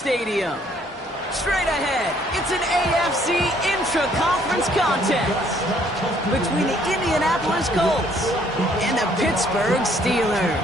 Stadium. Straight ahead, it's an AFC intra-conference contest between the Indianapolis Colts and the Pittsburgh Steelers.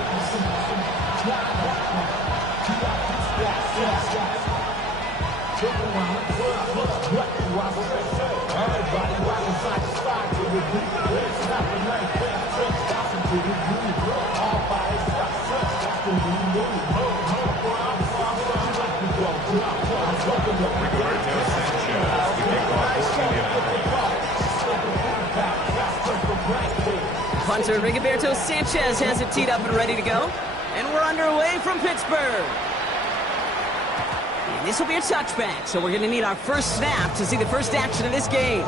Punter Rigoberto Sanchez has it teed up and ready to go. And we're underway from Pittsburgh. And this will be a touchback, so we're going to need our first snap to see the first action of this game.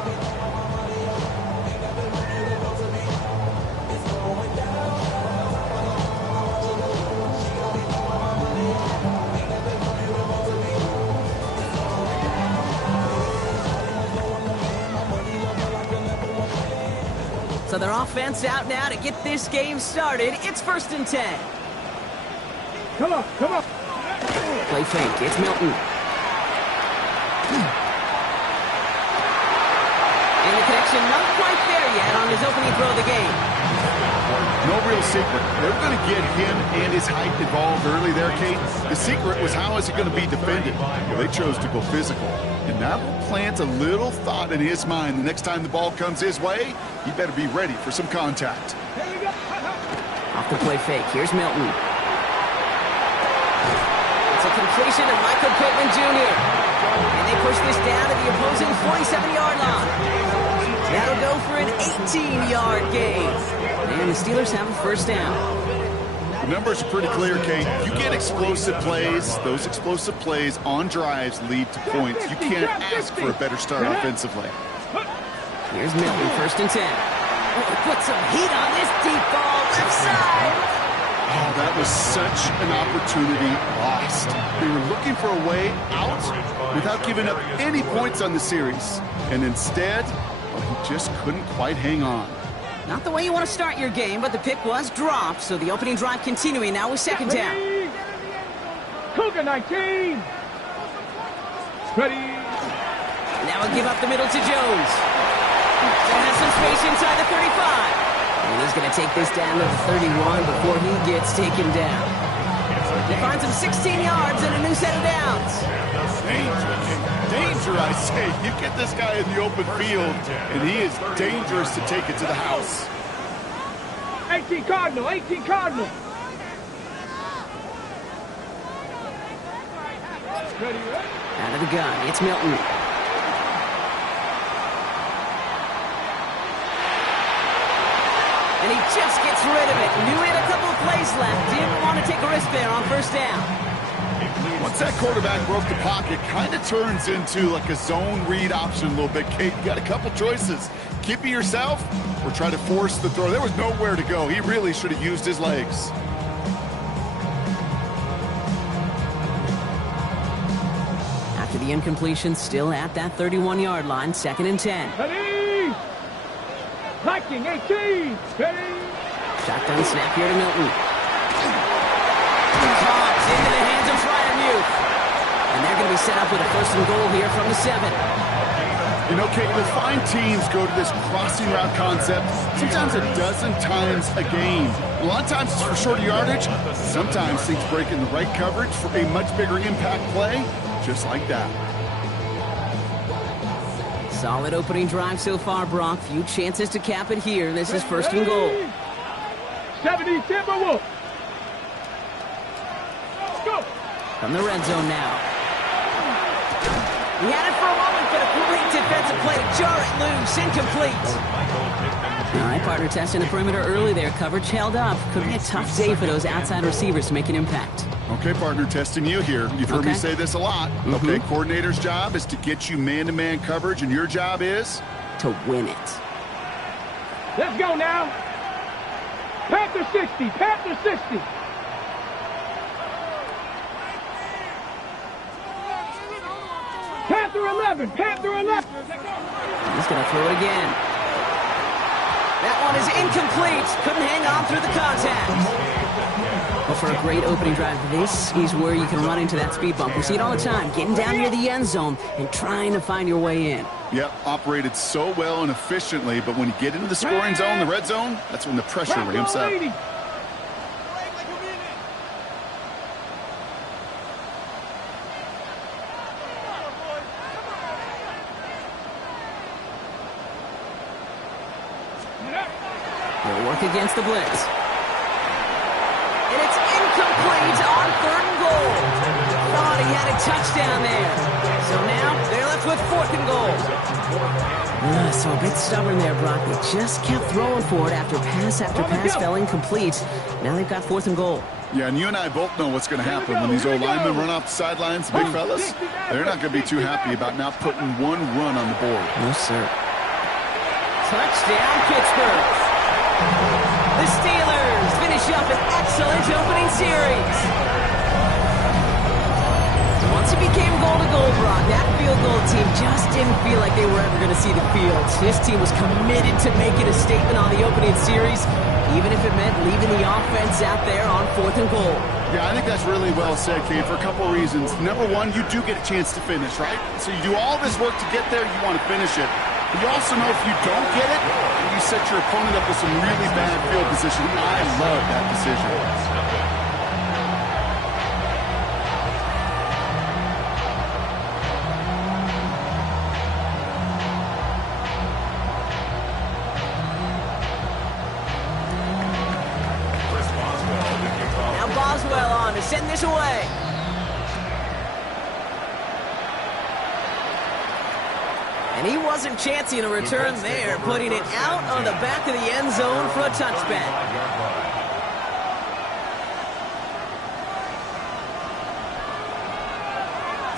So their offense out now to get this game started. It's 1st and 10. Come on. Play fake. It's Milton. And the connection not quite there yet on his opening throw of the game. No real secret. They were going to get him and his height involved early there, Kate. The secret was how is he going to be defended? Well, they chose to go physical. And that will plant a little thought in his mind. The next time the ball comes his way, he better be ready for some contact. Off the play fake. Here's Milton. It's a completion of Michael Pittman Jr. And they push this down to the opposing 47-yard line. That'll go for an 18-yard gain. And the Steelers have a first down. The numbers are pretty clear, Kate. You get explosive plays. Those explosive plays on drives lead to points. You can't ask for a better start offensively. Here's Milton, 1st and 10. Put some heat on this deep ball, left side. Oh, that was such an opportunity lost. They were looking for a way out without giving up any points on the series. And instead, well, he just couldn't quite hang on. Not the way you want to start your game, but the pick was dropped, so the opening drive continuing now with 2nd down. Cougar 19. Ready. Now we'll give up the middle to Jones. Still has some space inside the 35. And he's going to take this down to the 31 before he gets taken down. He finds him 16 yards and a new set of downs. Danger, I say. You get this guy in the open field, and he is dangerous to take it to the house. 18 Cardinal. Out of the gun, it's Milton. And he just gets rid of it. Knew he had a couple of plays left. Didn't want to take a risk there on 1st down. Once that quarterback broke the pocket, kind of turns into like a zone read option a little bit, Kate. You got a couple choices. Keep it yourself or try to force the throw. There was nowhere to go. He really should have used his legs. After the incompletion, still at that 31-yard line, 2nd and 10. Ready. Viking 18. Ready. Shotgun snap here to Milton. Caught into the hands of Fryermuth. And they're going to be set up with a 1st and goal here from the 7. You know, Kate, you'll find teams go to this crossing route concept sometimes a dozen times a game. A lot of times it's for shorter yardage. Sometimes things break in the right coverage for a much bigger impact play, just like that. Solid opening drive so far, Brock. Few chances to cap it here. This is 1st and goal. 70 Timberwolves. Go. From the red zone now. He had it for a moment, but a great defensive play to jar it loose. Incomplete. All right, partner testing the perimeter early there. Coverage held up. Could be a tough day for those outside receivers to make an impact. Okay, partner, testing you here. You've heard me say this a lot. Okay, coordinator's job is to get you man-to-man coverage, and your job is? To win it. Let's go now. Panther 60. Panther 60. Panther 11. Panther 11. He's going to throw it again. That one is incomplete. Couldn't hang on through the contact. But for a great opening drive, this is where you can run into that speed bump. We see it all the time, getting down near the end zone and trying to find your way in. Yep, operated so well and efficiently, but when you get into the scoring zone, the red zone, that's when the pressure ramps up. They'll work against the blitz. And it's incomplete on 3rd and goal. Thought he had a touchdown there. So now they're left with 4th and goal. So a bit stubborn there, Brock. They just kept throwing for it after pass fell incomplete. Now they've got 4th and goal. Yeah, and you and I both know what's going to happen when these old linemen run off the sidelines, big fellas. They're not going to be too happy about not putting one run on the board. No, sir. Touchdown, Pittsburgh. The Steelers finish up an excellent opening series. Once it became goal-to-goal, Brock, that field goal team just didn't feel like they were ever going to see the field. His team was committed to making a statement on the opening series, even if it meant leaving the offense out there on 4th and goal. Yeah, I think that's really well said, Kate, for a couple of reasons. Number one, you do get a chance to finish, right? So you do all this work to get there, you want to finish it. But you also know if you don't get it, you set your opponent up with some really bad field position. I love that decision. To send this away. And he wasn't chancing a return there, putting it out on the back of the end zone for a touchback.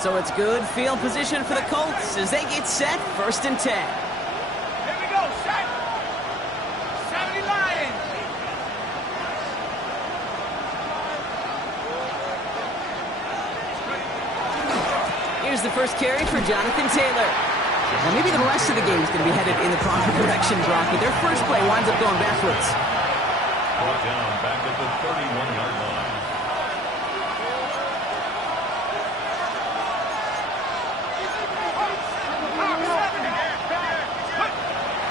So it's good field position for the Colts as they get set, 1st and 10. Here we go, set. 70 Lions. Here's the first carry for Jonathan Taylor. Now maybe the rest of the game is going to be headed in the proper direction, Brock, but their first play winds up going backwards. Brought down back at the 31-yard line.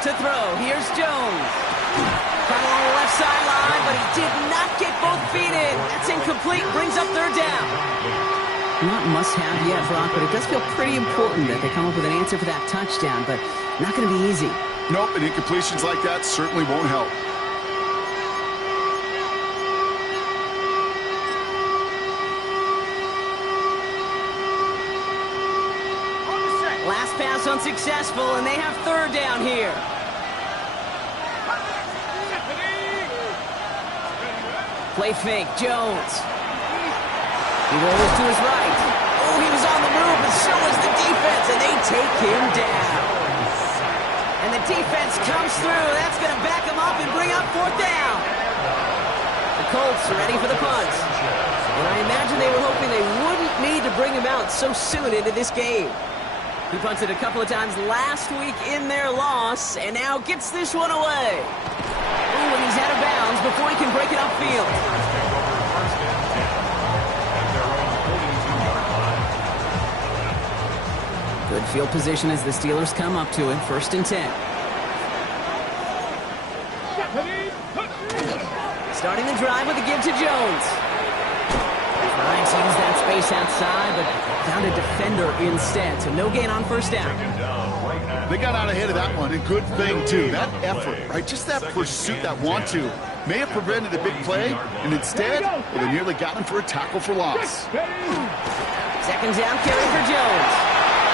To throw, here's Jones. Caught along the left sideline, but he did not get both feet in. That's incomplete, brings up 3rd down. Not must-have yet, Brock, but it does feel pretty important that they come up with an answer for that touchdown, but not going to be easy. Nope, and incompletions like that certainly won't help. Last pass unsuccessful, and they have 3rd down here. Play fake, Jones. He rolls to his right. Oh, he was on the move, and so was the defense, and they take him down. And the defense comes through. That's going to back him up and bring up 4th down. The Colts are ready for the punt. And I imagine they were hoping they wouldn't need to bring him out so soon into this game. He punted a couple of times last week in their loss, and now gets this one away. Ooh, and he's out of bounds before he can break it upfield. Good field position as the Steelers come up to it, 1st and 10. Starting the drive with a give to Jones. Trying to use that space outside, but found a defender instead, so no gain on 1st down. They got out ahead of that one, and good thing, too. That effort, right? Just that pursuit, that want-to, may have prevented a big play, and instead, well, they nearly got him for a tackle for loss. 2nd down carry for Jones.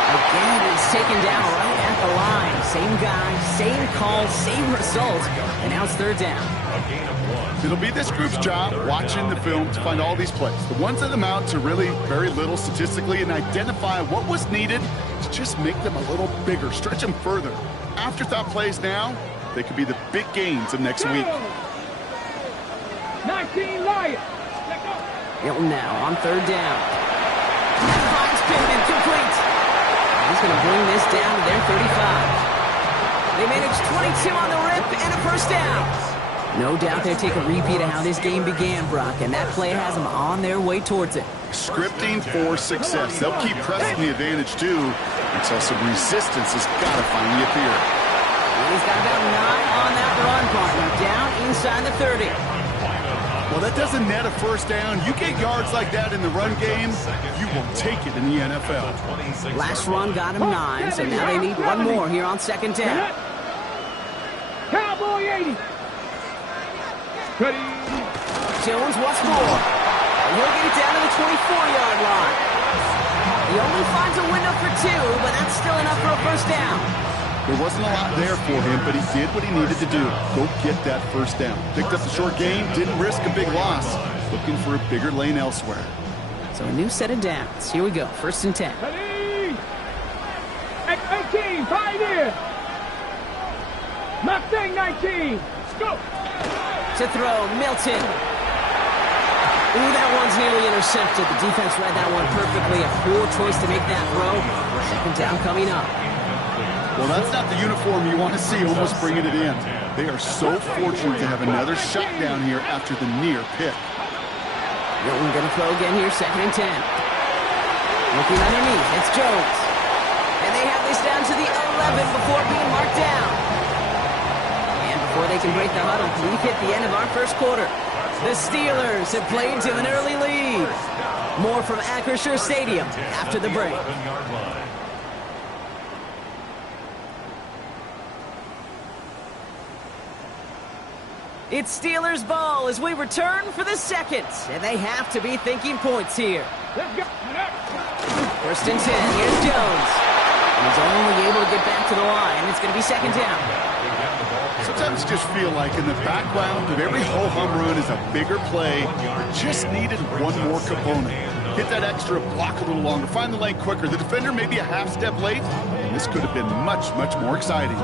Again, he's taken down right at the line. Same guy, same call, same result, and now it's 3rd down. It'll be this group's job, watching the film, to find all these plays. The ones that amount to really very little statistically, and identify what was needed to just make them a little bigger, stretch them further. Afterthought plays now, they could be the big gains of next week. 19 Lions. Hilton now on 3rd down. Finds Pittman, complete. He's going to bring this down to their 35. They managed 22 on the rip and a 1st down. No doubt they take a repeat of how this game began, Brock, and that play has them on their way towards it. Scripting for success. They'll keep pressing the advantage, too, until some resistance has got to finally appear. And he's got about 9 on that run, partner, down inside the 30. Well, that doesn't net a first down. You get yards like that in the run game, you will take it in the NFL. Last run got him 9, so now they need one more here on second down. Cowboy 80. Jones wants more. He'll get it down to the 24-yard line. He only finds a window for 2, but that's still enough for a first down. There wasn't a lot there for him, but he did what he needed to do. Go get that first down. Picked up the short gain, didn't risk a big loss. Looking for a bigger lane elsewhere. So a new set of downs. Here we go, first and 10. 18, 5 in. Mustang 19. Let's go. To throw, Milton. Ooh, that one's nearly intercepted. The defense read that one perfectly. A poor choice to make that throw. Second down coming up. Well, that's not the uniform you want to see almost bringing it in. They are so fortunate to have another shot down here after the near pick. Milton going to throw again here, second and 10. Looking underneath, it's Jones. And they have this down to the 11 before being marked down. And before they can break the huddle, we've hit the end of our first quarter. The Steelers have played to an early lead. More from Acrisure Stadium after the break. It's Steelers ball as we return for the second, and they have to be thinking points here. Let's go. First and 10, here's Jones. He's only able to get back to the line. It's going to be second down. Sometimes you just feel like in the background of every ho-hum run is a bigger play. Just needed one more component. Hit that extra block a little longer, find the lane quicker. The defender may be a half step late, and this could have been much, much more exciting.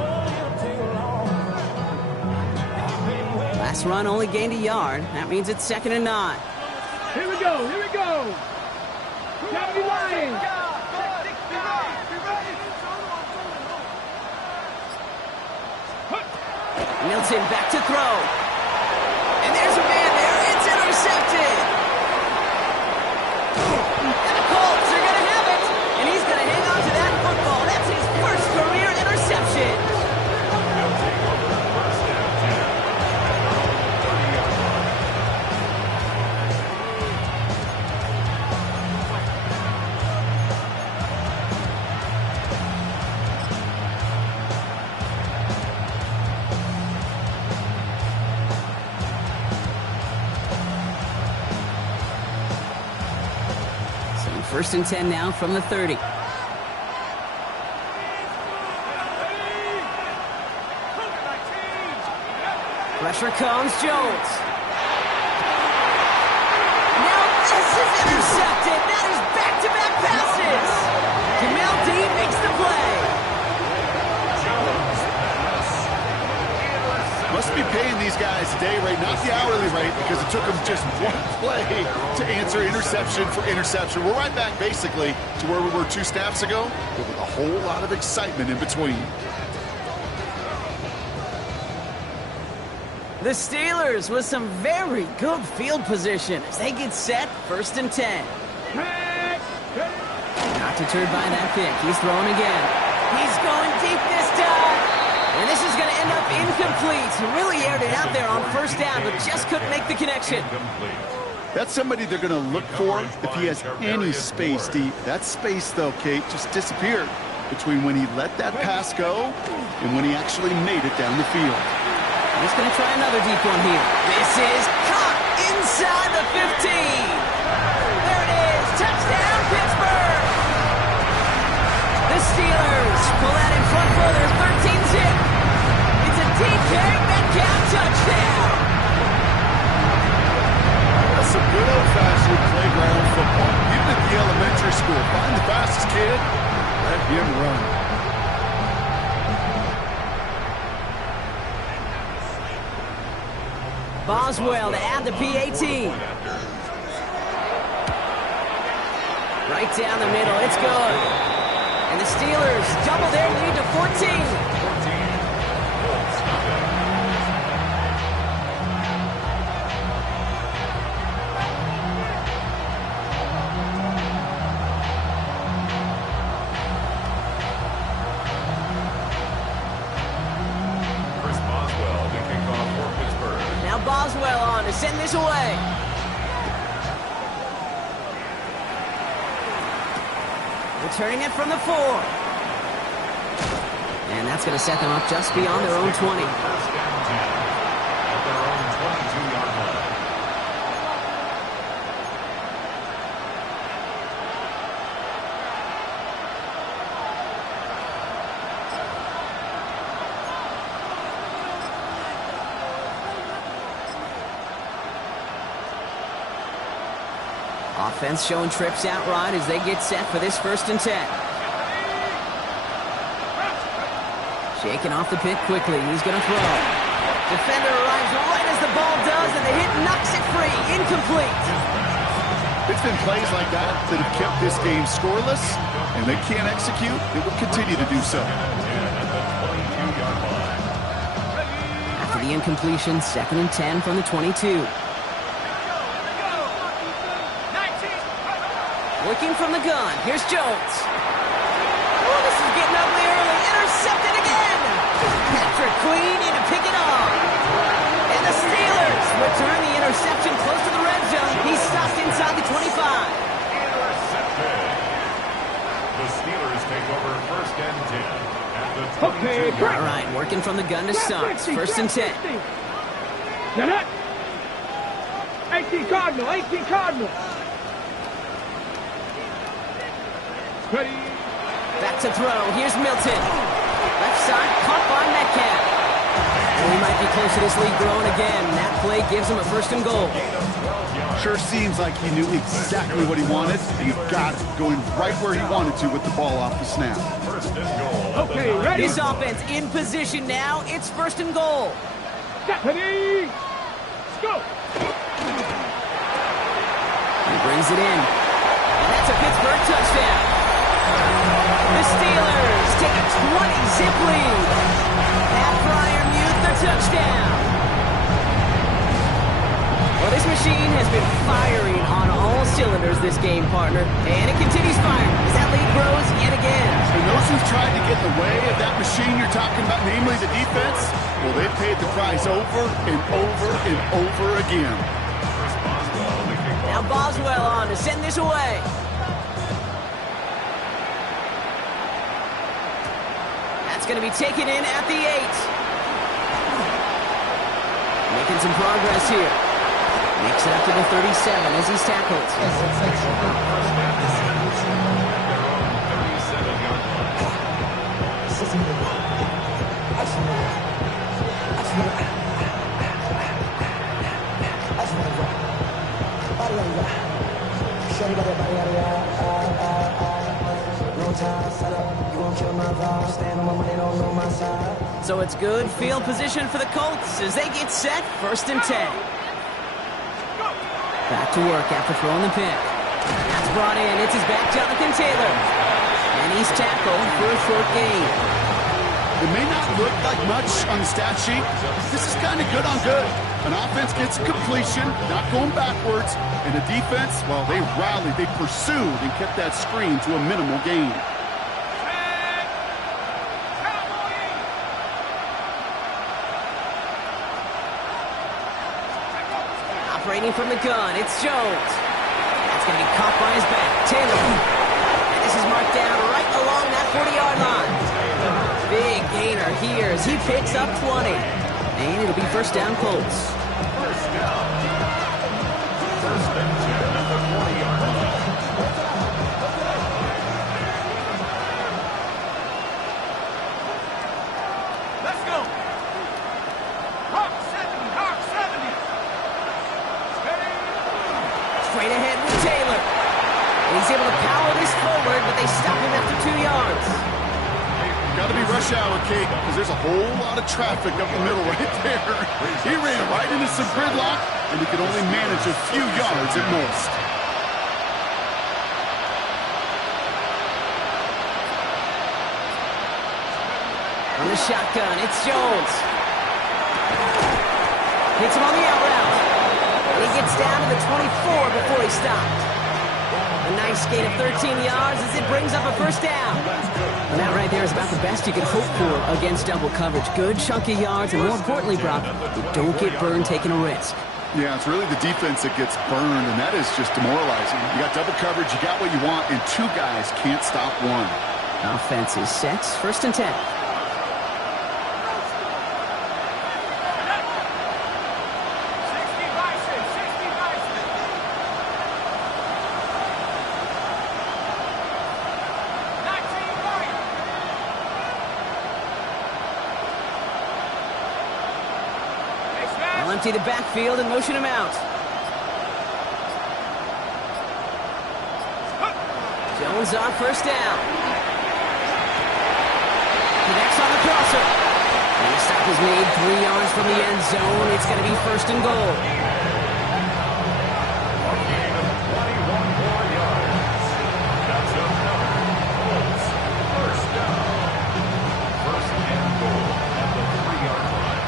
Last run only gained a yard. That means it's second and 9. Here we go. Here we go. 70 Lions. Milton back to throw. And there's a man there. It's intercepted. And the Colts are going to have it. And he's going to hang on to that football. That's his first career interception. First and 10 now from the 30. Pressure comes, Jones. Now this is intercepted. That is back-to-back passes. Jamel Dean makes the play. Must be paying these guys a day rate, not the hourly rate, because it took them just one play to answer interception for interception. We're right back, basically, to where we were 2 snaps ago, but with a whole lot of excitement in between. The Steelers with some very good field position as they get set, first and 10. Not deterred by that pick. He's throwing again. He's going deep this time. And this is going to end up incomplete. He really aired it out there on first down, but just couldn't make the connection. That's somebody they're going to look for if he has any space deep. That space, though, Kate, just disappeared between when he let that pass go and when he actually made it down the field. He's going to try another deep one here. This is caught inside the 15. There it is. Touchdown, Pittsburgh. The Steelers pull out in front for their 13-zip. It's a DK Metcalf touchdown. That's some good old-fashioned playground football. Even at the elementary school, find the fastest kid, let him run. Boswell to add the PAT. Right down the middle. It's good. And the Steelers double their lead to 14. to send this away. Returning it from the 4. And that's going to set them up just beyond their own 20. First and 10 at their own 22-yard line. Offense showing trips out right as they get set for this 1st and 10. Shaking off the pick quickly. He's going to throw. Defender arrives right as the ball does, and the hit knocks it free. Incomplete. It's been plays like that that have kept this game scoreless, and they can't execute. It will continue to do so. After the incompletion, 2nd and 10 from the 22. Working from the gun. Here's Jones. Oh, this is getting ugly early. Intercepted again. Patrick Queen in to pick it off. And the Steelers return the interception close to the red zone. He's stopped inside the 25. Intercepted. The Steelers take over 1st and 10 at the 22. All right, working from the gun to start. 1st and 10. Shut up. 18 Cardinal, 18 Cardinal. Ready. Back to throw. Here's Milton. Left side, caught by Metcalf. And he might be close to this lead growing again. That play gives him a 1st and goal. Sure seems like he knew exactly what he wanted, and he got it, going right where he wanted to with the ball off the snap. 1st and goal. Okay, ready. This offense in position now. It's 1st and goal. Ready. Let's go. He brings it in. And that's a Pittsburgh touchdown. The Steelers take a 20-zip lead. Pat Fryermuth, the touchdown. Well, this machine has been firing on all cylinders this game, partner. And it continues firing as that lead grows yet again. And those who've tried to get in the way of that machine you're talking about, namely the defense, well, they've paid the price over and over and over again. Now Boswell on to send this away. That's going to be taken in at the 8. Making some progress here. Makes it up to the 37 as he's tackled. So it's good field position for the Colts as they get set 1st and 10. Back to work after throwing the pick. That's brought in. It's his back, Jonathan Taylor. And he's tackled for a short gain. It may not look like much on the stat sheet. This is kind of good on good. An offense gets completion, not going backwards. And the defense, well, they rallied, they pursued, and kept that screen to a minimal gain. Operating from the gun, it's Jones. That's going to be caught by his back. Taylor. And this is marked down right along that 40-yard line. Big gainer here as he picks up 20. And it'll be 1st down Colts. 1st down. 1st and 10 at the 40-yard line. Let's go. Hawk 70, Hawk 70. Straight ahead with Taylor. And he's able to power this forward, but they stop him after 2 yards. Got to be rush hour, Kate, because there's a whole lot of traffic up the middle right there. He ran right into some gridlock, and he could only manage a few yards at most. On the shotgun, it's Jones. Hits him on the out route. And he gets down to the 24 before he stopped. A nice gain of 13 yards as it brings up a 1st down. And that right there is about the best you can hope for against double coverage. Good chunky yards, and more importantly, Brock, you don't get burned taking a risk. Yeah, it's really the defense that gets burned, and that is just demoralizing. You got double coverage, you got what you want, and two guys can't stop one. Offense is set. 1st and 10. They'll empty the backfield and motion him out. Jones on 1st down. Connects on the crosser. And the stop is made 3 yards from the end zone. It's going to be 1st and goal. Gain of 21 more yards. That's another Colts 1st down. 1st and goal at the 3-yard line.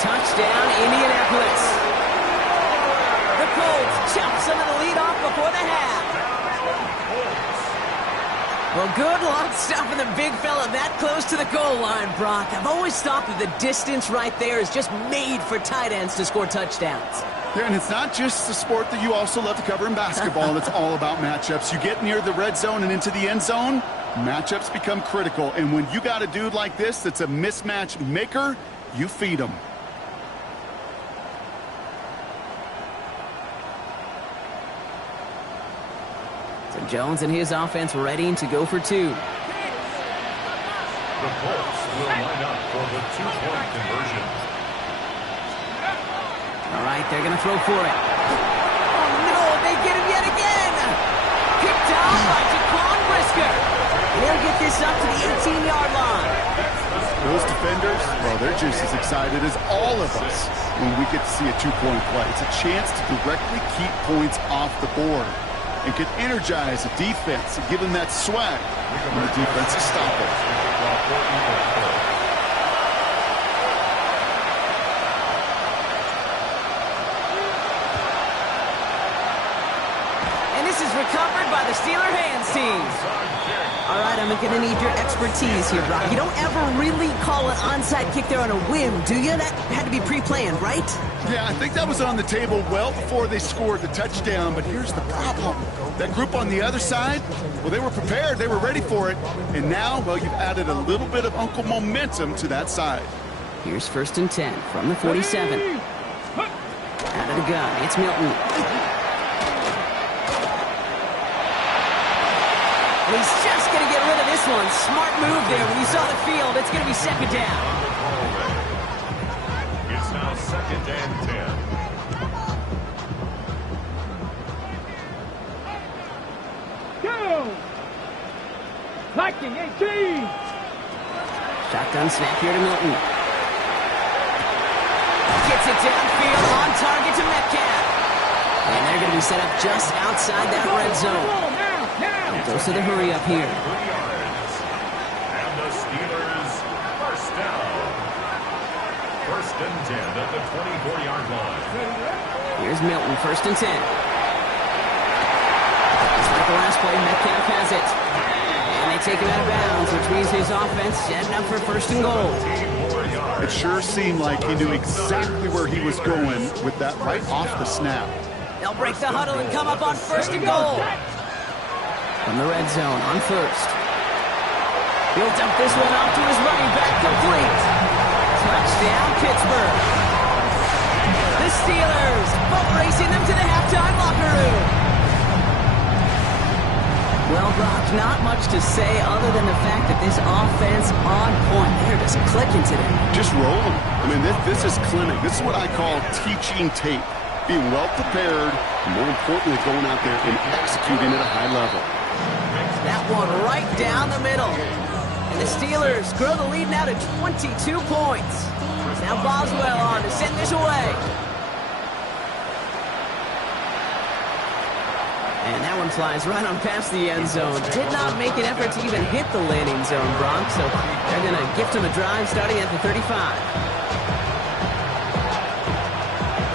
Touchdown, Indianapolis. The Colts chop some of the lead off before the half. Well, good luck stopping the big fella that close to the goal line, Brock. I've always thought that the distance right there is just made for tight ends to score touchdowns. Yeah, and it's not just the sport that you also love to cover in basketball. It's all about matchups. You get near the red zone and into the end zone, matchups become critical. And when you got a dude like this that's a mismatch maker, you feed him. So Jones and his offense ready to go for 2. The Colts will line up for the 2-point conversion. All right, they're going to throw for it. Oh, no, they get him yet again. Picked out by Jaquan Brisker. They'll get this up to the 18-yard line. Those defenders, well, they're just as excited as all of us when we get to see a 2-point play. It's a chance to directly keep points off the board and can energize the defense and give them that swag when the defense is stopping. And this is recovered by the Steeler hands team. All right, I'm going to need your expertise here, Brock. You don't ever really call an onside kick there on a whim, do you? That had to be pre-planned, right? Yeah, I think that was on the table well before they scored the touchdown, but here's the problem. That group on the other side, well, they were prepared, they were ready for it, and now, well, you've added a little bit of Uncle momentum to that side. Here's 1st and 10 from the 47. Out of the gun, it's Milton. He's just going to get rid of this one. Smart move there. When you saw the field, it's going to be 2nd down. It's now 2nd and 10. Go! Viking 18! Shotgun snap here to Milton. Gets it downfield, on target to Metcalf. And they're going to be set up just outside that red zone. Goes to the hurry up here. 3 yards. And the Steelers 1st down. 1st and 10 at the 24-yard line. Here's Milton, 1st and 10. Just like the last play, Metcalf has it. And they take him out of bounds, which means his offense setting up for 1st and goal. It sure seemed like he knew exactly where he was going with that right off the snap. They'll break the huddle and come up on 1st and goal. From the red zone on 1st. He'll dump this one off to his running back, complete. Touchdown, Pittsburgh. The Steelers boat racing them to the halftime locker room. Well, Brock, not much to say other than the fact that this offense on point. They're just clicking today. Just rolling. I mean, this is clinic. This is what I call teaching tape. Being well prepared, and more importantly, going out there and executing at a high level. That one right down the middle. And the Steelers grow the lead now to 22 points. Now Boswell on to send this away. And that one flies right on past the end zone. Did not make an effort to even hit the landing zone, Bronx. So they're going to gift him a drive starting at the 35.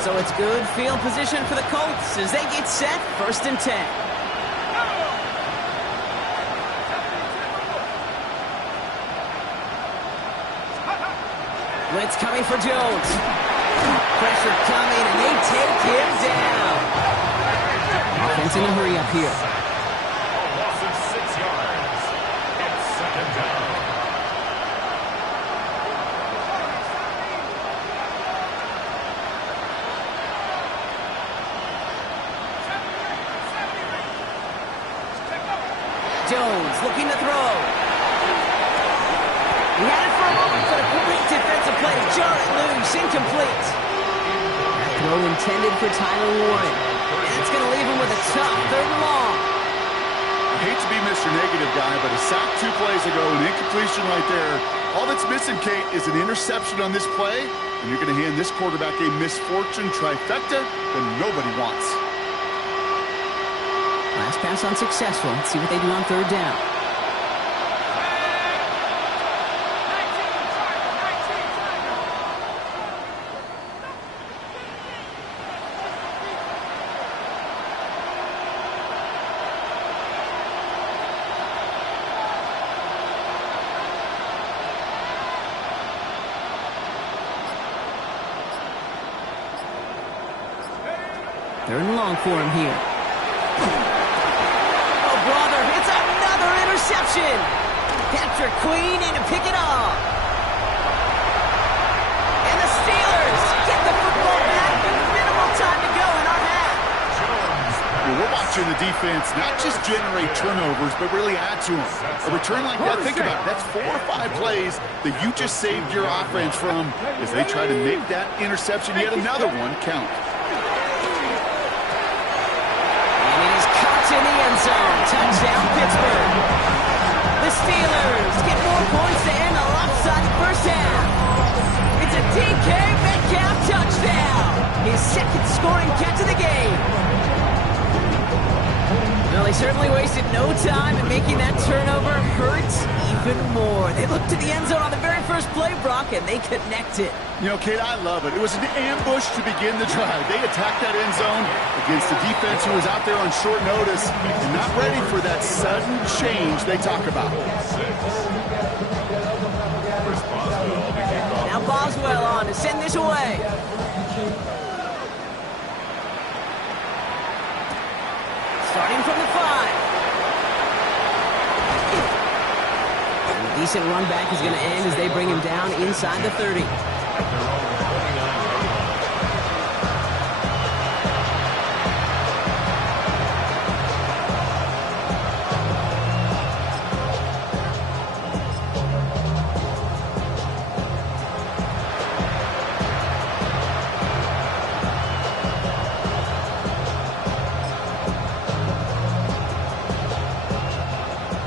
So it's good field position for the Colts as they get set, 1st and 10. Blitz coming for Jones. Pressure coming, and they take him down. Offense in a hurry up here. A loss of 6 yards. It's 2nd down. Jones looking to throw. He had it for a moment, but a great defensive play to jar it loose, incomplete. That throw intended for Tyler Warren. And it's going to leave him with a tough 3rd and long. I hate to be Mr. Negative guy, but a sack 2 plays ago, an incompletion right there. All that's missing, Kate, is an interception on this play, and you're going to hand this quarterback a misfortune trifecta that nobody wants. Last pass unsuccessful. Let's see what they do on 3rd down. Third and long for him here. Oh, brother, it's another interception. Patrick Queen in to pick it off. And the Steelers get the football back with minimal time to go in our half. Well, we're watching the defense not just generate turnovers, but really add to them. A return like that, think about it, that's 4 or 5 plays that you just saved your offense from as they try to make that interception, yet another one, count. In the end zone. Touchdown, Pittsburgh. The Steelers get more points to end the lopsided first half. It's a DK Metcalf touchdown. His 2nd scoring catch of the game. Well, they certainly wasted no time in making that turnover hurt even more. They looked to the end zone on the very first play, Brock, and they connected. You know, Kate, I love it. It was an ambush to begin the drive. They attacked that end zone against a defense who was out there on short notice and not ready for that sudden change they talk about. Now Boswell on to send this away. Starting from the 5. A decent run back is going to end as they bring him down inside the 30.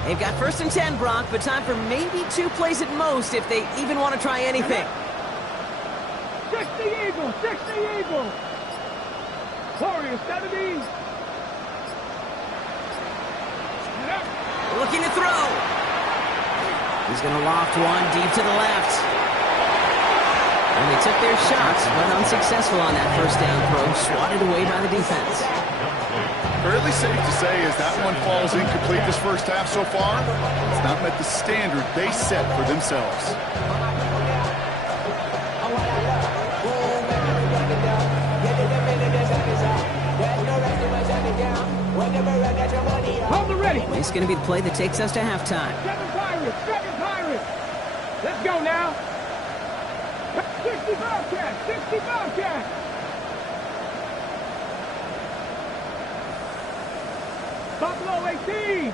They've got 1st and 10, Brock, but time for maybe 2 plays at most if they even want to try anything. 60 Eagles, 60 Eagles. Warriors, 70. Looking to throw. He's going to loft one deep to the left. And they took their shots, but unsuccessful on that 1st down throw, swatted away by the defense. Fairly safe to say as that one falls incomplete this first half so far, it's not met the standard they set for themselves. Hold the ready. It's going to be the play that takes us to halftime. 7 Pirates, 7 Pirates. Let's go now. 60 Bobcats, 60 Bobcats. Buffalo 18.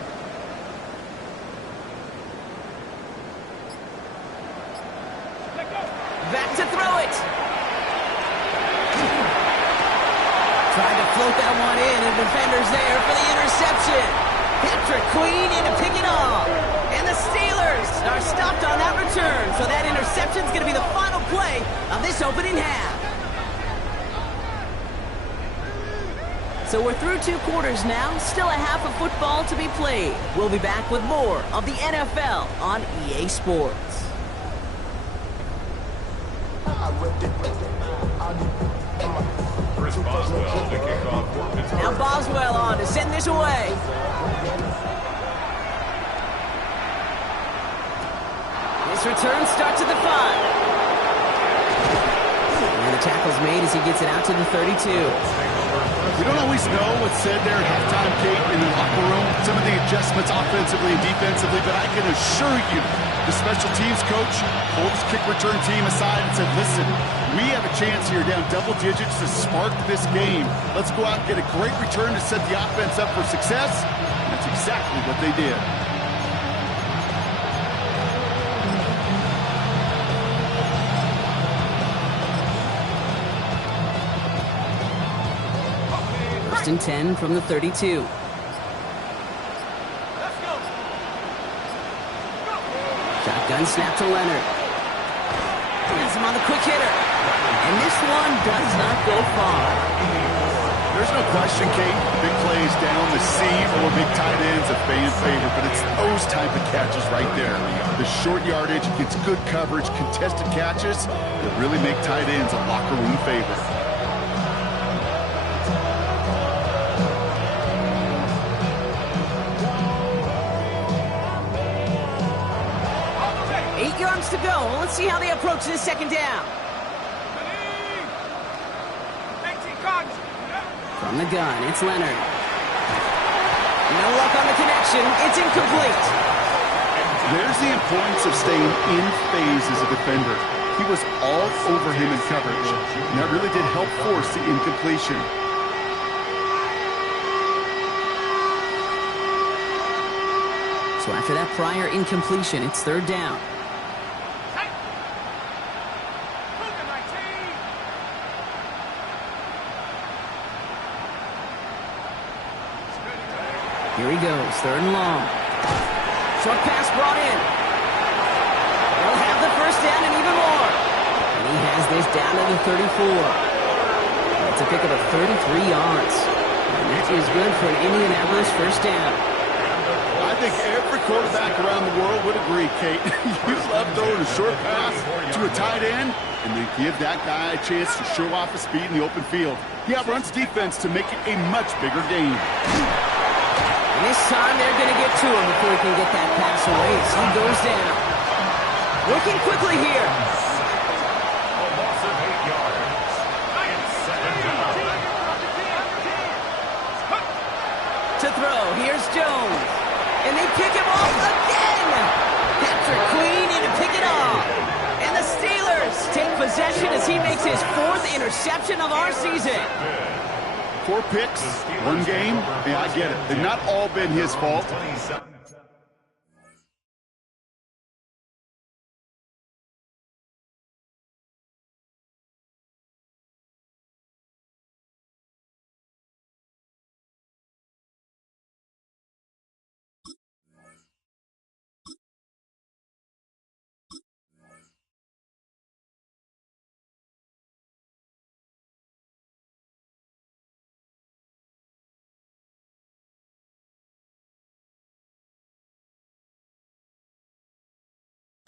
Back to throw it. Tried to float that one in, and defender's there for the interception. Patrick Queen in to pick it off. And the Steelers are stopped on that return, so that interception's going to be the final play of this opening half. So we're through 2 quarters now, still a half of football to be played. We'll be back with more of the NFL on EA Sports. Chris Boswell to kick off for Pittsburgh. Now Boswell on to send this away. This return starts at the 5. And the tackle's made as he gets it out to the 32. We don't always know what's said there at halftime, Kate, in the locker room, some of the adjustments offensively and defensively, but I can assure you the special teams coach pulled his kick return team aside and said, listen, we have a chance here down double digits to spark this game. Let's go out and get a great return to set the offense up for success. And that's exactly what they did. First and 10 from the 32. Shotgun snap to Leonard. He's him on the quick hitter. And this one does not go far. There's no question, Kate, big plays down the seam or big tight ends a fan favorite, but it's those type of catches right there. The short yardage, gets good coverage, contested catches that really make tight ends a locker room favorite. To go. Well, let's see how they approach this second down. From the gun, it's Leonard. No luck on the connection. It's incomplete. There's the importance of staying in phase as a defender. He was all over him in coverage, and that really did help force the incompletion. So after that prior incompletion, it's third down. Here he goes, third and long. Short pass brought in. They'll have the first down and even more. And he has this down to the 34. That's a pickup of 33 yards. And that is good for an Indianapolis first down. I think every quarterback around the world would agree, Kate. You love throwing a short pass to a tight end, and they give that guy a chance to show off his speed in the open field. He outruns defense to make it a much bigger game. And this time they're going to get to him before he can get that pass away. So he goes down. Working quickly here. A loss of 8 yards. It's second down. To throw, here's Jones. And they pick him off again. Patrick Queen in to pick it off. And the Steelers take possession as he makes his 4th interception of our season. 4 picks, 1 game. Yeah, I get it. They've not all been his fault.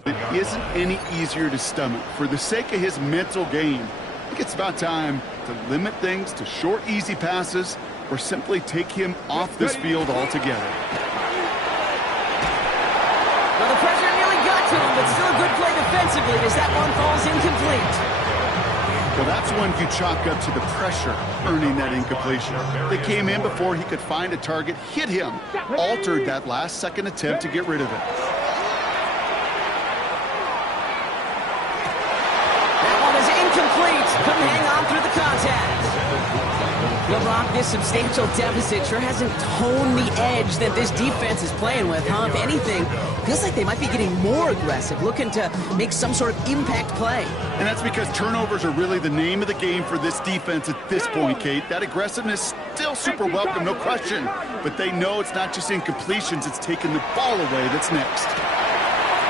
It isn't any easier to stomach. For the sake of his mental game, I think it's about time to limit things to short, easy passes or simply take him off this field altogether. Well, the pressure nearly got to him, but still a good play defensively as that one falls incomplete. Well, that's one you chalk up to the pressure earning that incompletion. They came in before he could find a target, hit him, altered that last-second attempt to get rid of it. Couldn't hang on through the contact. LeBron, this substantial deficit sure hasn't toned the edge that this defense is playing with, huh? If anything, feels like they might be getting more aggressive, looking to make some sort of impact play. And that's because turnovers are really the name of the game for this defense at this point, Kate. That aggressiveness still super welcome, no question. But they know it's not just incompletions, it's taking the ball away that's next.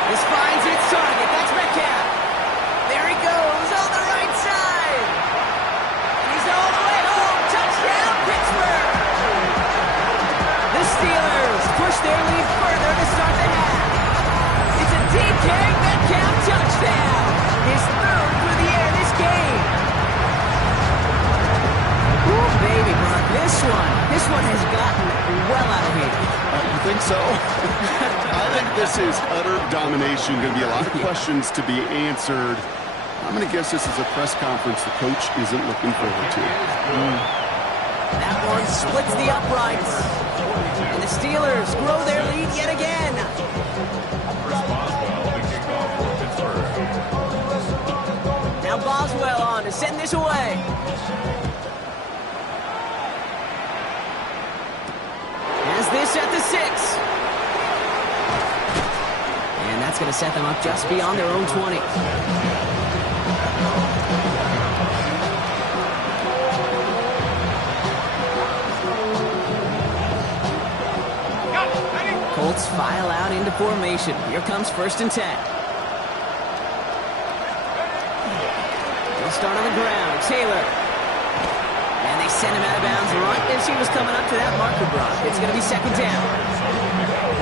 This finds its target. That's Metcalf. There he goes on the right side. He's all the way home. Touchdown, Pittsburgh. The Steelers push their lead further to start the half. It's a DK Metcalf touchdown. His 3rd for the air. This one has gotten well out of hand. You think so? I think this is utter domination. Going to be a lot of questions to be answered. I'm going to guess this is a press conference the coach isn't looking forward to. That one splits the uprights. And the Steelers grow their lead yet again. Now Boswell on to send this away. Has this at the 6. And that's going to set them up just beyond their own 20. Colts file out into formation. Here comes 1st and 10. They'll start on the ground. Taylor. And they send him out of bounds right as he was coming up to that marker, Brock. It's going to be 2nd down.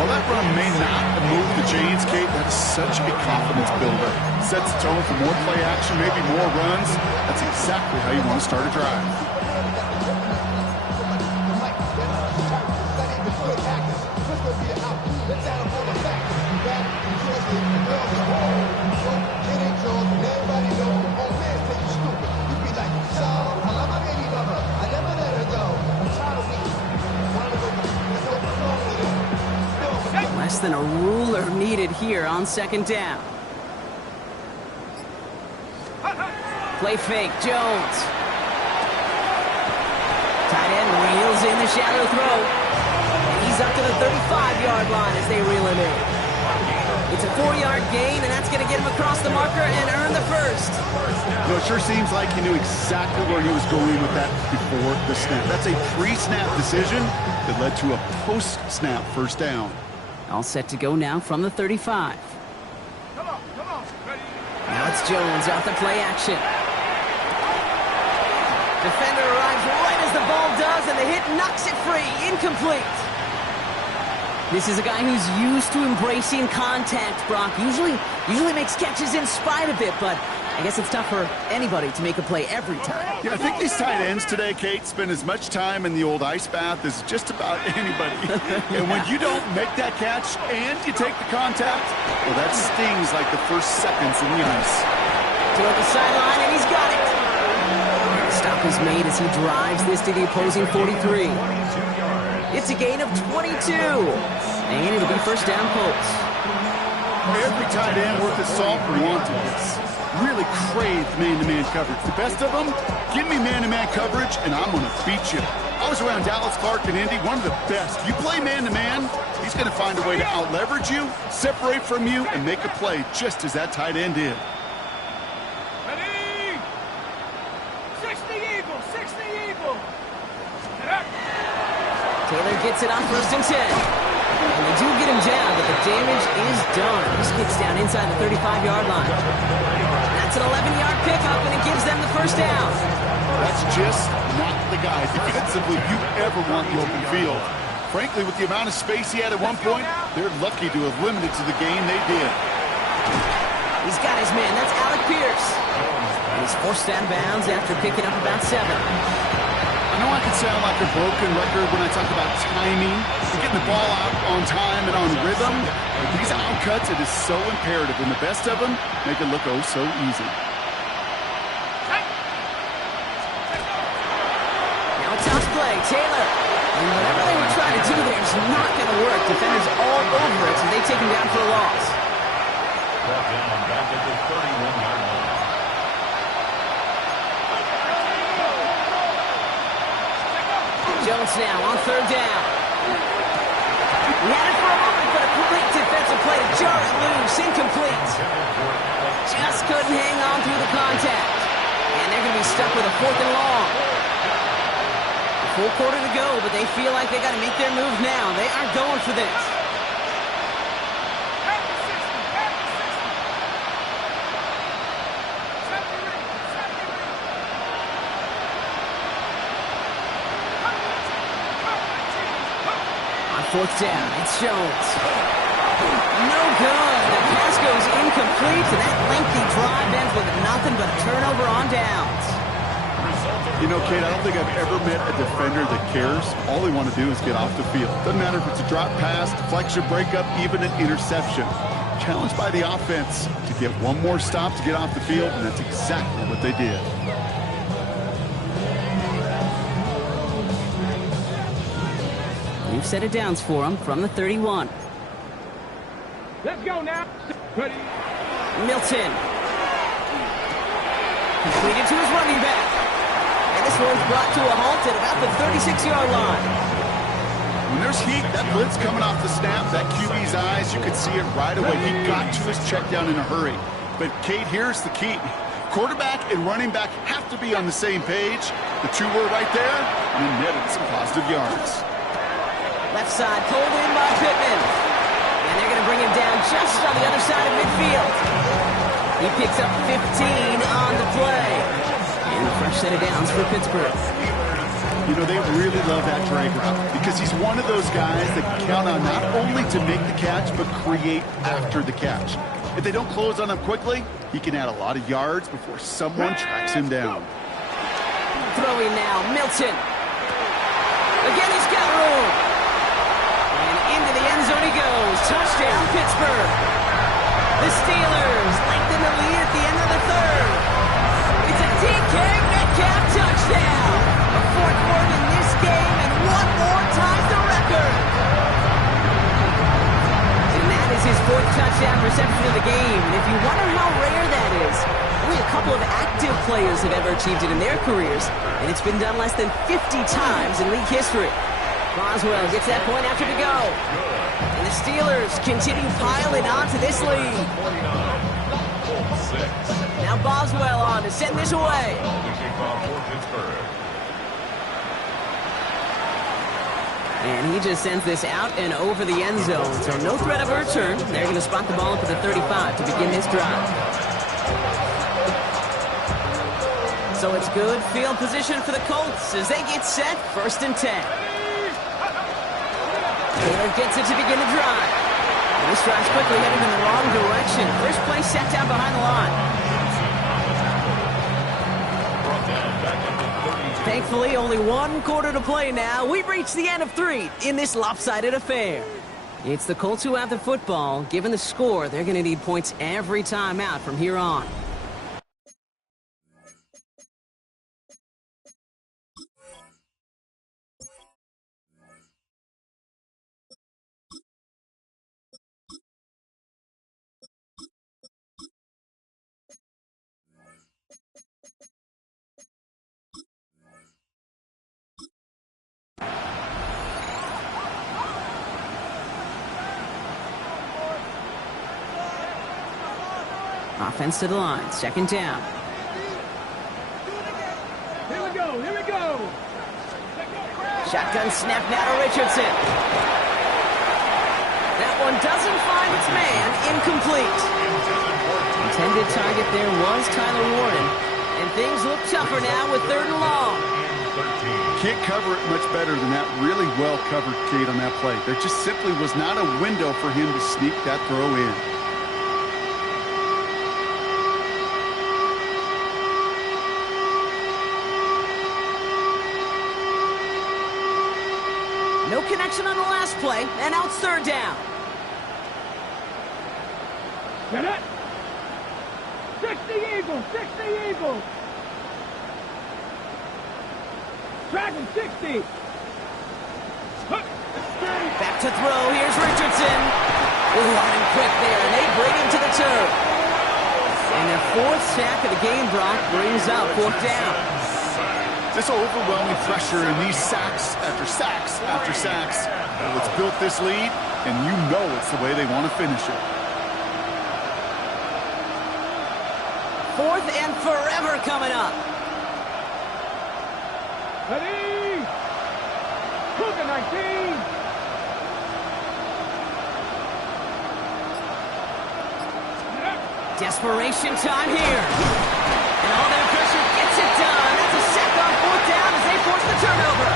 Well, that run may not move the chains, Kate. That's such a confidence builder. Sets the tone for more play action, maybe more runs. That's exactly how you want to start a drive. Less than a ruler needed here on 2nd down. Play fake, Jones. Tight end reels in the shallow throw. And he's up to the 35-yard line as they reel him in. It's a 4-yard gain, and that's going to get him across the marker and earn the 1st. No, it sure seems like he knew exactly where he was going with that before the snap. That's a pre-snap decision that led to a post-snap 1st down. All set to go now from the 35. Come on, ready? Now it's Jones off the play action. Defender arrives right as the ball does, and the hit knocks it free. Incomplete. This is a guy who's used to embracing contact, Brock. Usually makes catches in spite of it, but I guess it's tough for anybody to make a play every time. Yeah, I think these tight ends today, Kate, spend as much time in the old ice bath as just about anybody. And when you don't make that catch and you take the contact, well, that stings like the first seconds in the ice. Toward the sideline, and he's got it. Stop is made as he drives this to the opposing 43. It's a gain of 22. And it'll be 1st down, Colts. Every tight end worth his salt wanted this. Really crave man-to-man coverage. The best of them, give me man-to-man coverage, and I'm going to beat you. I was around Dallas Clark and Indy, one of the best. You play man-to-man, he's going to find a way to out-leverage you, separate from you, and make a play just as that tight end did. Ready? 60 Eagle, 60 Eagle. Taylor gets it on 1st and 10. And they do get him down, but the damage is done. He skips down inside the 35-yard line. That's an 11-yard pickup, and it gives them the 1st down. That's just not the guy defensively you ever want the open field. Frankly, with the amount of space he had at one point, they're lucky to have limited to the game they did. He's got his man. That's Alec Pierce. And he's forced out of bounds after picking up about 7. I know I can sound like a broken record when I talk about timing and getting the ball out on time and on rhythm. But these outcuts, it is so imperative, and the best of them make it look oh so easy. Now a tough play, Taylor. And whatever they were trying to do there is not going to work. Defenders all over it, so they take him down for a loss. Brought down back at the 31-yard line. Jones now on 3rd down. He had it for a moment, but a great defensive play to jar it loose. Incomplete. Just couldn't hang on through the contact. And they're going to be stuck with a 4th and long. A full quarter to go, but they feel like they got to make their move now. They aren't going for this. On 4th down, it's Jones. No good. The pass goes incomplete, and that lengthy drive ends with nothing but a turnover on downs. You know, Kate, I don't think I've ever met a defender that cares. All they want to do is get off the field. Doesn't matter if it's a drop pass, deflection, breakup, even an interception. Challenged by the offense to get one more stop to get off the field, and that's exactly what they did. We've set it downs for him from the 31. Let's go now. Ready? Milton. Completed to his running back. And this one's brought to a halt at about the 36-yard line. When there's heat, that blitz coming off the snap, that QB's eyes, you could see it right away. He got to his check down in a hurry. But, Kate, here's the key. Quarterback and running back have to be on the same page. The two were right there, and he netted some positive yards. Left side pulled in by Pittman. And they're going to bring him down just on the other side of midfield. He picks up 15 on the play. And a fresh set of downs for Pittsburgh. You know, they really love that drag route because he's one of those guys that can count on not only to make the catch, but create after the catch. If they don't close on him quickly, he can add a lot of yards before someone tracks him down. Throwing now, Milton. Again, he's got room. And into the end zone he goes. Touchdown, Pittsburgh. The Steelers lengthen the lead at the end of the third. It's a DK Metcalf touchdown. A fourth word in this game, and one more ties the record. And that is his fourth touchdown reception of the game. And if you wonder how rare that is, only a couple of active players have ever achieved it in their careers, and it's been done less than 50 times in league history. Boswell gets that point after to go. And the Steelers continue piling onto this lead. Now Boswell on to send this away. And he just sends this out and over the end zone. So no threat of a return. They're going to spot the ball up at the 35 to begin this drive. So it's good field position for the Colts as they get set, 1st and 10. Taylor gets it to begin the drive. And this drive's quickly headed in the wrong direction. First play set down behind the line. Thankfully, only one quarter to play now. We've reached the end of 3 in this lopsided affair. It's the Colts who have the football. Given the score, they're going to need points every time out from here on. Offense to the line, 2nd down. Here we go, here we go. Shotgun snap now to Richardson. That one doesn't find its man, incomplete. Intended target there was Tyler Warden. And things look tougher now with 3rd and long. Can't cover it much better than that. Really well covered, Kate, on that play. There just simply was not a window for him to sneak that throw in. No connection on the last play, and now it's 3rd down. Get it. 60 Eagles, 60 Eagles. Dragon 60. Back to throw, here's Richardson. Line quick there, and they bring him to the turf. And their 4th sack of the game, Brock, brings up 4th down. This overwhelming pressure and these sacks after sacks after sacks. Well, it's built this lead, and you know it's the way they want to finish it. 4th and forever coming up. Ready. Cook at 19. Desperation time here. And all their pressure gets it done. That's a sack on 4th down as they force the turnover.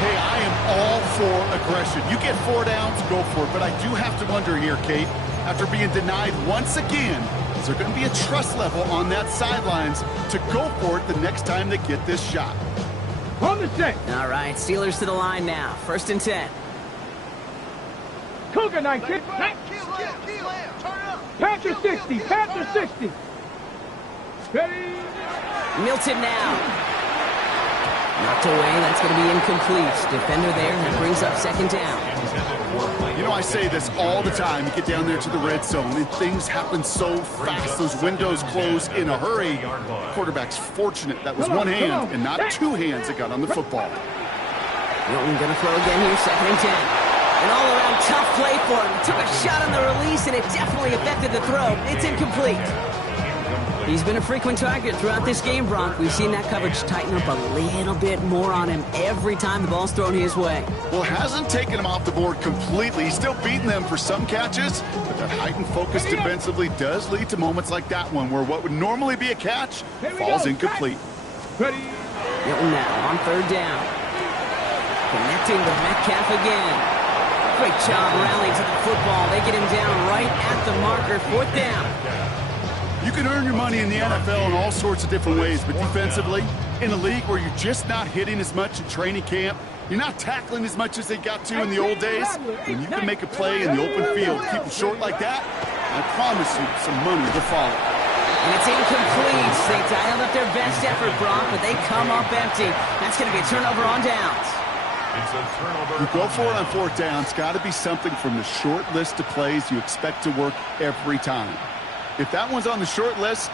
Hey, I am all for aggression. You get 4 downs, go for it. But I do have to wonder here, Kate, after being denied once again, Is there going to be a trust level on that sidelines to go for it the next time they get this shot? On the set. All right, Steelers to the line now. 1st and 10. Cougar 19. Panther 60. Panther 60. Ready. Milton now. Knocked away. That's going to be incomplete. Defender there. That brings up 2nd down. You know, I say this all the time. You get down there to the red zone, and things happen so fast. Those windows close in a hurry. Quarterback's fortunate that was one hand and not two hands that got on the football. Milton going to throw again here. 2nd and 10. An all-around tough play for him. He took a shot on the release, and it definitely affected the throw. It's incomplete. He's been a frequent target throughout this game, Brock. We've seen that coverage tighten up a little bit more on him every time the ball's thrown his way. Well, hasn't taken him off the board completely. He's still beating them for some catches, but that heightened focus defensively does lead to moments like that one where what would normally be a catch falls incomplete. Ready. Milton now on 3rd down. Connecting with Metcalf again. Great job rallying to the football. They get him down right at the marker. 4th down. You can earn your money in the NFL in all sorts of different ways, but defensively, in a league where you're just not hitting as much in training camp, you're not tackling as much as they got to in the old days, when you can make a play in the open field, keep them short like that, I promise you some money will follow. And it's incomplete. They dialed up their best effort, Brock, but they come up empty. That's going to be a turnover on downs. It's a turnover. You go for it on 4th down. It's got to be something from the short list of plays you expect to work every time. If that one's on the short list,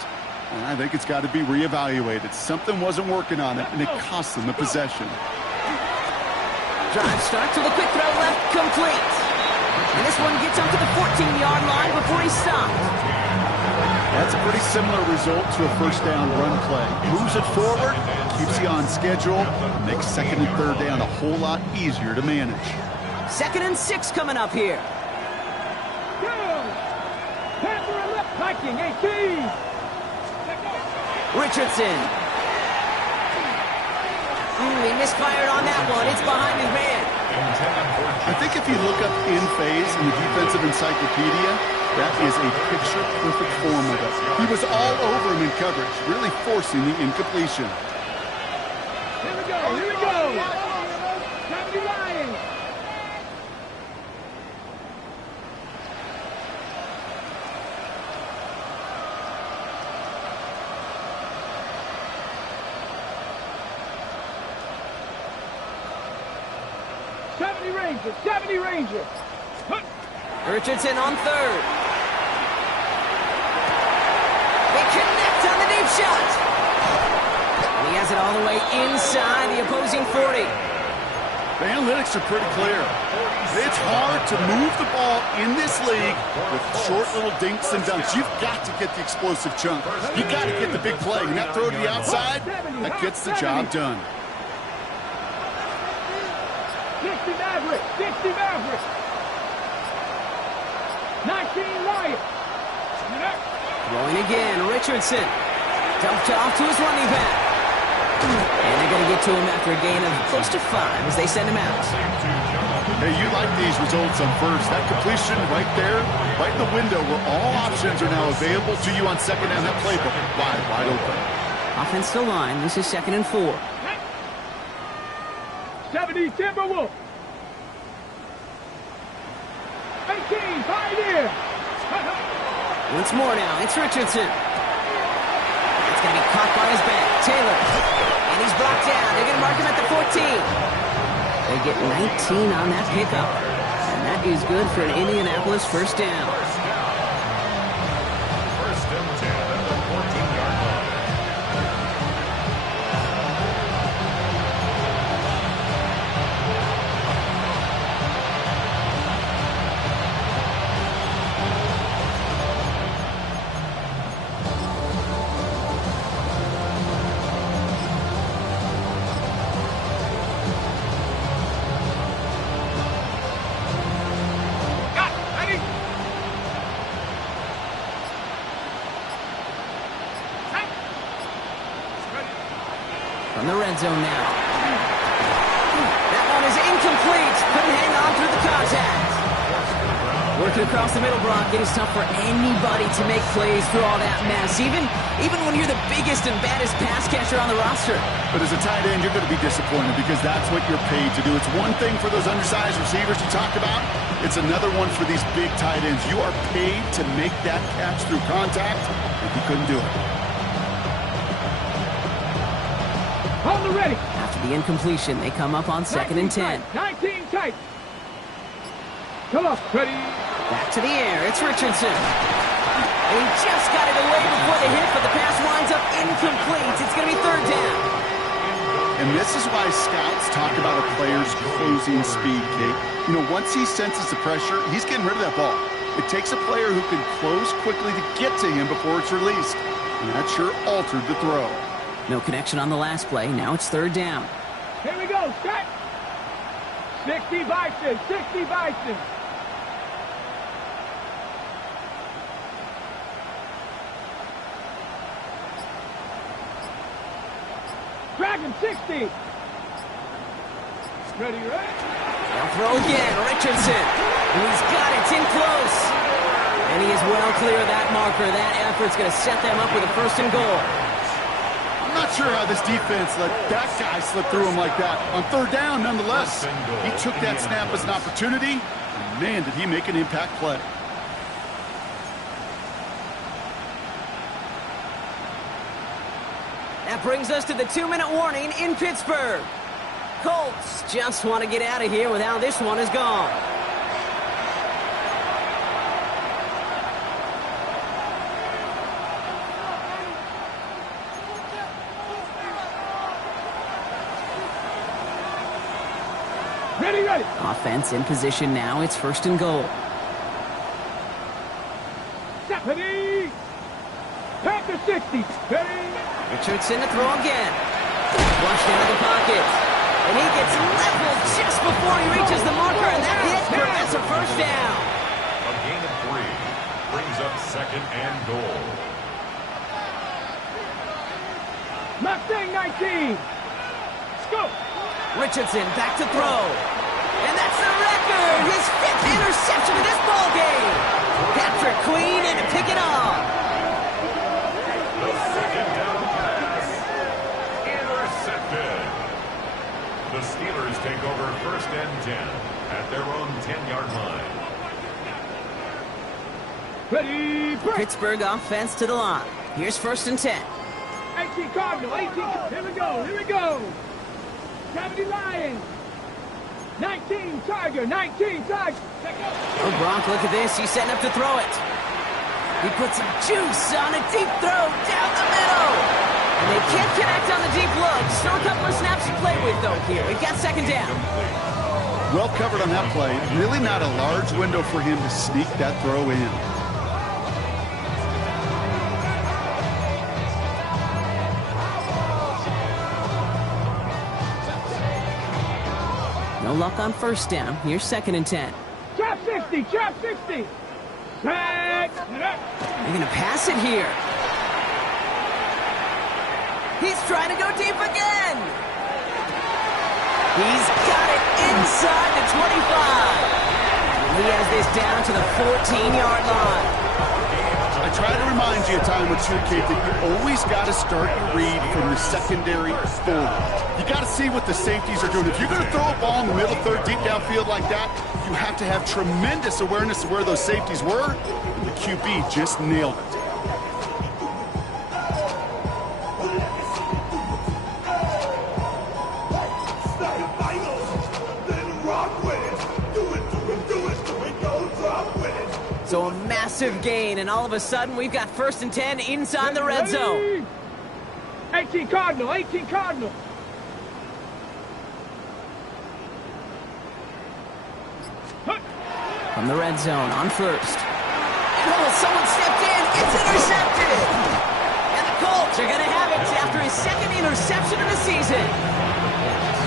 I think it's got to be reevaluated. Something wasn't working on it, and it cost them the possession. Drive starts with a quick throw left, complete. And this one gets up to the 14-yard line before he's stopped. That's a pretty similar result to a 1st down run play. Moves it forward, keeps you on schedule, and makes 2nd and 3rd down a whole lot easier to manage. 2nd and 6 coming up here. Viking 18. Richardson. He misfired on that one. It's behind his man. I think if you look up in phase in the defensive encyclopedia, that is a picture-perfect form of it. He was all over him in coverage, really forcing the incompletion. Here we go. Here we go. Time to be lying. Rangers, 70 Rangers. Richardson on 3rd. They connect on the deep shot. And he has it all the way inside the opposing 40. The analytics are pretty clear. It's hard to move the ball in this league with short little dinks and dunks. You've got to get the explosive chunk. You've got to get the big play. And that throw to the outside, that gets the job done. 60 Maverick, 60 Maverick. 19 Lions. Throwing again, Richardson. Dumped off to his running back. And they're going to get to him after a gain of close to 5 as they send him out. Hey, you like these results on 1st. That completion right there, right in the window where all options are now available to you on 2nd down. That playbook wide open. Offensive line, this is 2nd and 4. 70 Timberwolves. 18 Pioneer. Once more now, it's Richardson. It's going to be caught by his back. Taylor. And he's brought down. They're going to mark him at the 14. They get 19 on that pickup. And that is good for an Indianapolis 1st down. 1st and 10 at the 14-yard line. From the red zone now. That one is incomplete. Couldn't hang on through the contact. Working across the middle, Brock. It is tough for anybody to make plays through all that mess, even when you're the biggest and baddest pass catcher on the roster. But as a tight end, you're going to be disappointed because that's what you're paid to do. It's one thing for those undersized receivers you talked about. It's another one for these big tight ends. You are paid to make that catch through contact, and you couldn't do it. Hold the ready. After the incompletion, they come up on 2nd and 10. 19 tight. Come on, ready. Back to the air. It's Richardson. And he just got it away before the hit, but the pass winds up incomplete. It's going to be 3rd down. And this is why scouts talk about a player's closing speed, Kate. You know, once he senses the pressure, he's getting rid of that ball. It takes a player who can close quickly to get to him before it's released. And that sure altered the throw. No connection on the last play. Now it's 3rd down. Here we go, set. 60 Bison, 60 Bison. Dragon 60. Ready, right? They'll throw again. Richardson. He's got it. It's in close. And he is well clear of that marker. That effort's going to set them up with a 1st and goal. I'm not sure how this defense let that guy slip through him like that. On 3rd down, nonetheless. He took that snap as an opportunity. And man, did he make an impact play. That brings us to the 2-minute warning in Pittsburgh. Colts just want to get out of here with how this one is gone. Ready, ready. Offense in position now. It's 1st and goal. Ready. Back to 60. Ready. Richardson to throw again. Flushed out of the pocket. And he gets leveled just before he reaches the marker, and that hit prevents a 1st down. A gain of 3 brings up 2nd and goal. Mustang 19. Let's go. Richardson back to throw. And that's the record! His 5th interception of this ball game. Patrick Queen in to pick it off. The 2nd down pass. Intercepted. The Steelers take over 1st and 10 at their own 10-yard line. Ready, break. Pittsburgh offense to the line. Here's 1st and 10. 18 Cardinal, 18. Here we go, here we go. 70 Lions. 19 Tiger, 19 Tiger. Oh, Brock, look at this. He's setting up to throw it. He puts some juice on a deep throw down the middle. And they can't connect on the deep look. Still a couple of snaps to play with, though, here. We've got 2nd down. Well covered on that play. Really not a large window for him to sneak that throw in. No luck on 1st down. Here's 2nd and 10. Trap 60, trap 60. Back. They're going to pass it here. He's trying to go deep again. He's got it inside the 25. He has this down to the 14-yard line. I try to remind you a time or two, Kate, that you always got to start your read from your secondary forward. You got to see what the safeties are doing. If you're going to throw a ball in the middle third, deep downfield like that, you have to have tremendous awareness of where those safeties were. The QB just nailed it. So a massive gain, and all of a sudden we've got 1st and 10 inside the red zone. 18 Cardinal, 18 Cardinal. From the red zone on 1st. And oh, someone stepped in. It's intercepted. And the Colts are going to have it after his 2nd interception of the season.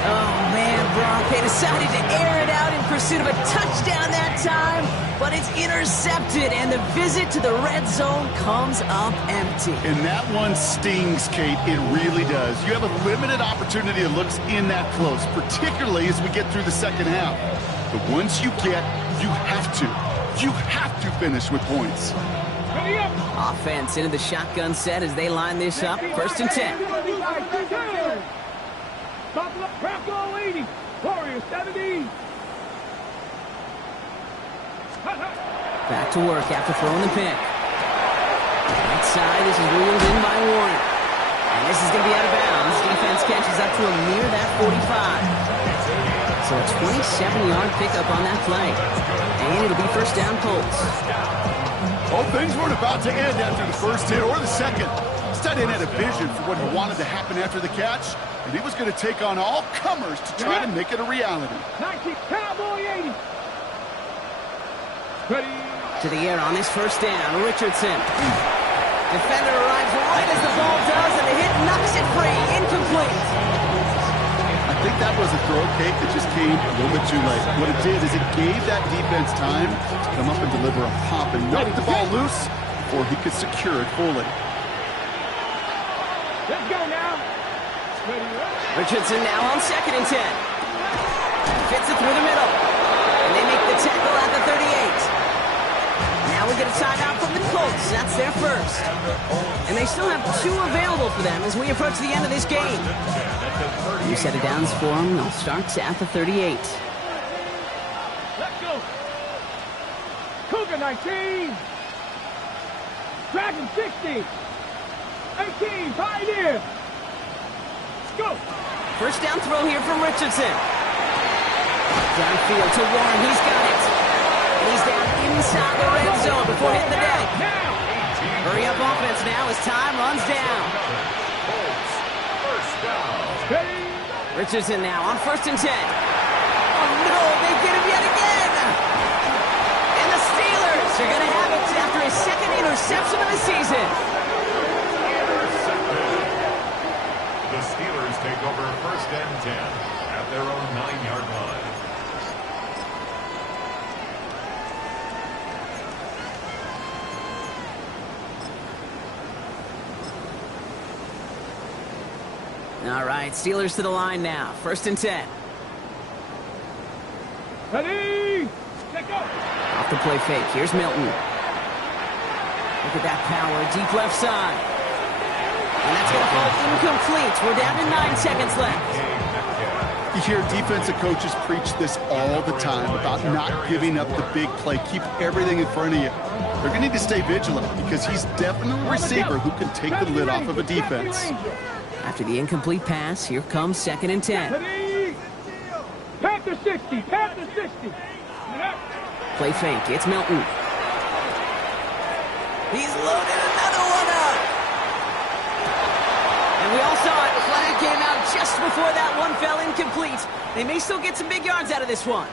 Oh, man, Brock, they decided to air it out in pursuit of a touchdown that time, but it's intercepted, and the visit to the red zone comes up empty. And that one stings, Kate. It really does. You have a limited opportunity that looks in that close, particularly as we get through the 2nd half. But once you get, you have to You have to finish with points. Ready up. Offense into the shotgun set as they line this up. First and 10. Stop the Bronco 80. Warriors 70. Back to work after throwing the pick. Right side, this is ruled in by Warren. And this is going to be out of bounds. Defense catches up to him near that 45. So a 27-yard pickup on that play. And it'll be first down Colts. Well, things weren't about to end after the first hit or the second. Stein had a vision for what he wanted to happen after the catch, and he was going to take on all comers to try to make it a reality. 19, Cowboy 80. Ready. To the air on this first down, Richardson. Defender arrives right as the ball does, and the hit knocks it free. Incomplete. I think that was a throw, Kate, that just came a little bit too late. What it did is it gave that defense time to come up and deliver a pop and knock the ball loose before he could secure it fully. Let's go now. Ready. Richardson now on second and 10. Fits it through the middle. And they make the tackle at the 38. Now we get a timeout from the Colts. That's their first. And they still have 2 available for them as we approach the end of this game. New set of downs for them. They'll start at the 38. Let's go. Cougar 19. Dragon 60. 18. Pioneer. Let's go. First down throw here from Richardson. Downfield to Warren. He's got it. And he's down inside the red zone before hitting the deck. Now. Hurry up offense now as time runs down. First down. Ready. Richardson now on first and 10. Oh no, they get him yet again. And the Steelers are going to have it after his second interception of the season. Intercepted. The Steelers take over first and 10 at their own 9-yard line. All right, Steelers to the line now. First and 10. Ready. Let's go. Off the play fake. Here's Milton. Look at that power. Deep left side. And that's going to fall incomplete. We're down to 9 seconds left. You hear defensive coaches preach this all the time about not giving up the big play. Keep everything in front of you. They're going to need to stay vigilant because he's definitely a receiver who can take the lid off of a defense. After the incomplete pass, here comes second and 10. Ready. Panther 60. Panther 60. Play fake. It's Milton. He's loaded another one up. And we all saw it. Flag came out just before that one fell incomplete. They may still get some big yards out of this one.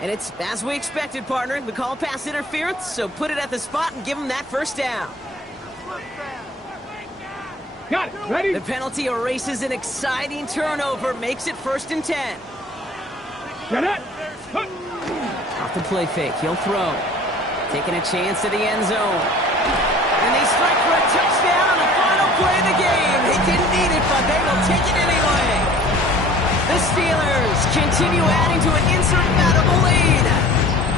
And it's as we expected, partner. We call pass interference, so put it at the spot and give them that first down. Got it. Ready. The penalty erases an exciting turnover, makes it first and 10. Get it. Off the play fake, he'll throw. Taking a chance to the end zone. And they strike for a touchdown on the final play of the game. They didn't need it, but they will take it anyway. The Steelers continue adding to an insert battle